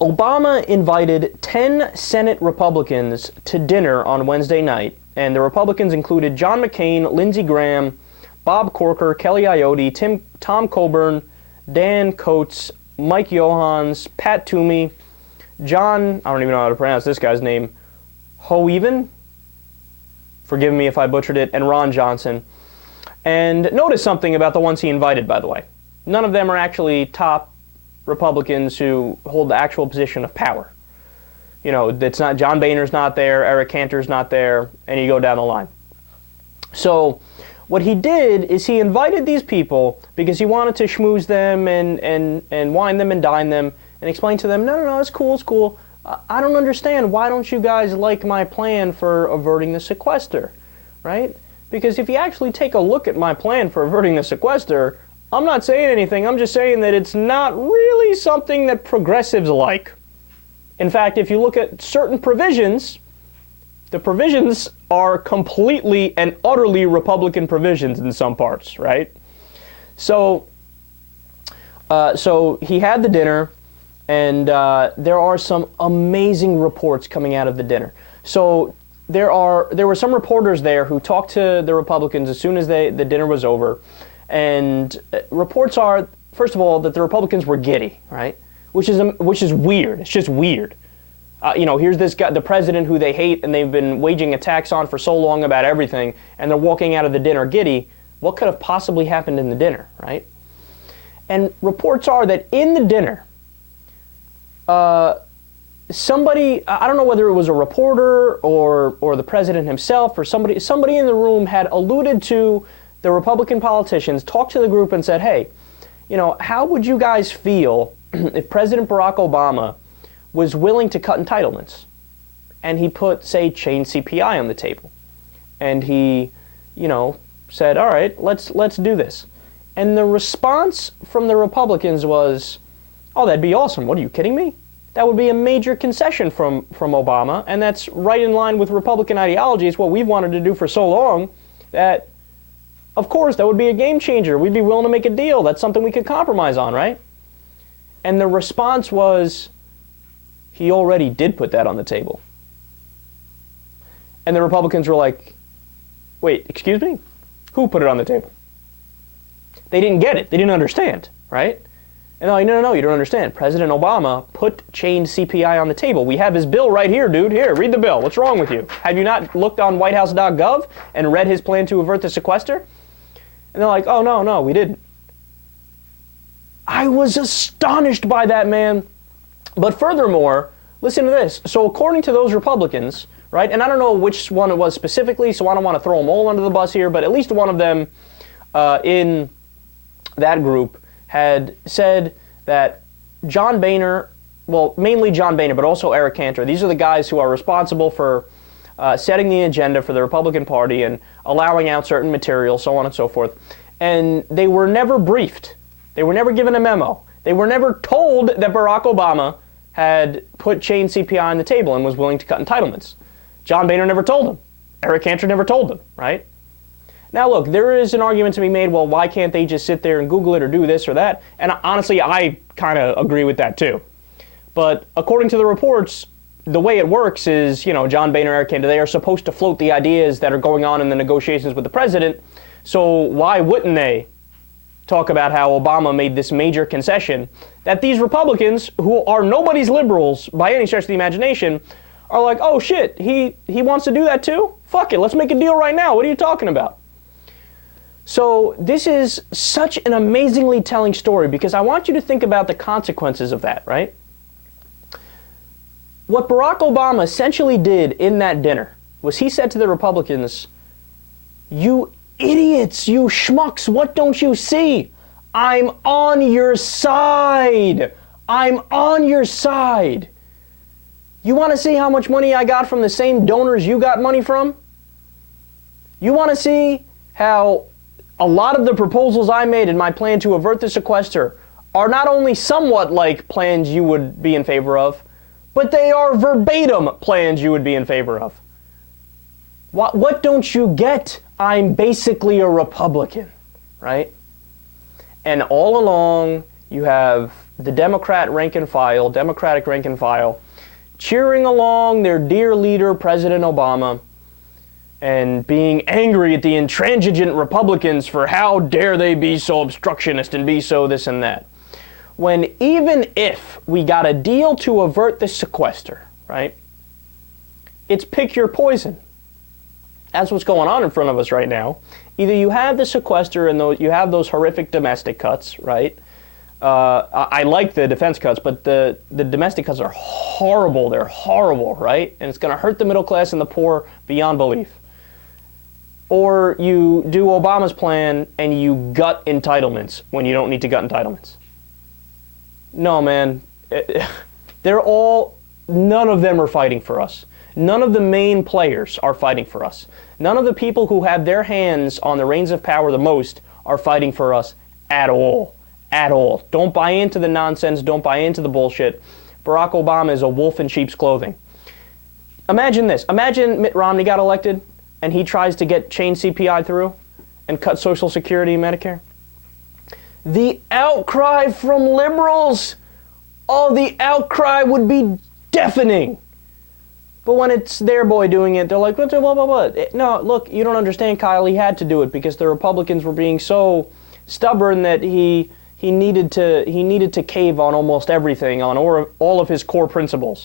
Obama invited 10 Senate Republicans to dinner on Wednesday night, and the Republicans included John McCain, Lindsey Graham, Bob Corker, Kelly Ayotte, Tom Coburn, Dan Coates, Mike Johans, Pat Toomey, John, I don't even know how to pronounce this guy's name, Hoeven, forgive me if I butchered it, and Ron Johnson. And notice something about the ones he invited, by the way. None of them are actually top Republicans who hold the actual position of power. You know, it's not, John Boehner's not there, Eric Cantor's not there, and you go down the line. So what he did is he invited these people because he wanted to schmooze them and wine them and dine them and explain to them, no, it's cool, it's cool. I don't understand. Why don't you guys like my plan for averting the sequester, right? Because if you actually take a look at my plan for averting the sequester, I'm not saying anything. I'm just saying that it's not really something that progressives like. In fact, if you look at certain provisions, the provisions are completely and utterly Republican provisions in some parts, right? So he had the dinner, and there are some amazing reports coming out of the dinner. So there were some reporters there who talked to the Republicans as soon as the dinner was over, and reports are, first of all, that the Republicans were giddy, right? Which is weird. It's just weird. Here's this guy, the president who they hate and they've been waging attacks on for so long about everything, and they're walking out of the dinner giddy. What could have possibly happened in the dinner, right? And reports are that in the dinner, somebody, I don't know whether it was a reporter or the president himself or somebody in the room had alluded to the Republican politicians, talked to the group and said, hey, how would you guys feel if President Barack Obama was willing to cut entitlements? And he put, say, chain CPI on the table. And he, said, all right, let's do this. And the response from the Republicans was, oh, that'd be awesome. What, are you kidding me? That would be a major concession from Obama, and that's right in line with Republican ideology. It's what we've wanted to do for so long that, of course, that would be a game changer. We'd be willing to make a deal. That's something we could compromise on, right? And the response was, he already did put that on the table. And the Republicans were like, wait, excuse me? Who put it on the table? They didn't get it. They didn't understand, right? And they're like, no, you don't understand. President Obama put chained CPI on the table. We have his bill right here, dude. Here, read the bill. What's wrong with you? Have you not looked on whitehouse.gov and read his plan to avert the sequester? And they're like, oh, no, we didn't. I was astonished by that, man. But furthermore, listen to this. So according to those Republicans, right, and I don't know which one it was specifically, so I don't want to throw them all under the bus here, but at least one of them in that group had said that John Boehner, well, mainly John Boehner, but also Eric Cantor, these are the guys who are responsible for setting the agenda for the Republican Party and allowing out certain material, so on and so forth. And they were never briefed. They were never given a memo. They were never told that Barack Obama had put chain CPI on the table and was willing to cut entitlements. John Boehner never told them. Eric Cantor never told them, right? Now, look, there is an argument to be made, well, why can't they just sit there and Google it or do this or that? And honestly, I kind of agree with that, too. But according to the reports, the way it works is, John Boehner, Eric Cantor, they are supposed to float the ideas that are going on in the negotiations with the president. So why wouldn't they talk about how Obama made this major concession that these Republicans, who are nobody's liberals by any stretch of the imagination, are like, oh, shit, he wants to do that, too? Fuck it, let's make a deal right now. What are you talking about? So this is such an amazingly telling story because I want you to think about the consequences of that, right? What Barack Obama essentially did in that dinner was he said to the Republicans, you idiots, you schmucks, what don't you see? I'm on your side. I'm on your side. You want to see how much money I got from the same donors you got money from? You want to see how a lot of the proposals I made in my plan to avert the sequester are not only somewhat like plans you would be in favor of, but they are verbatim plans you would be in favor of. What don't you get? I'm basically a Republican, right? And all along, You have the Democratic rank and file, cheering along their dear leader, President Obama, and being angry at the intransigent Republicans for how dare they be so obstructionist and be so this and that. When even if we got a deal to avert the sequester, right, it's pick your poison. That's what's going on in front of us right now. Either you have the sequester and you have those horrific domestic cuts, right? I like the defense cuts, but the domestic cuts are horrible. They're horrible, right? And it's going to hurt the middle class and the poor beyond belief. Or you do Obama's plan and you gut entitlements when you don't need to gut entitlements. No, man. None of them are fighting for us. None of the main players are fighting for us. None of the people who have their hands on the reins of power the most are fighting for us at all. At all. Don't buy into the nonsense. Don't buy into the bullshit. Barack Obama is a wolf in sheep's clothing. Imagine this. Imagine Mitt Romney got elected and he tries to change CPI through and cut Social Security and Medicare. The outcry from liberals, the outcry would be deafening. But when it's their boy doing it, they're like, blah, blah, blah, blah. No, look, you don't understand, Kyle. He had to do it because the Republicans were being so stubborn that he needed to cave on almost everything, on all of his core principles.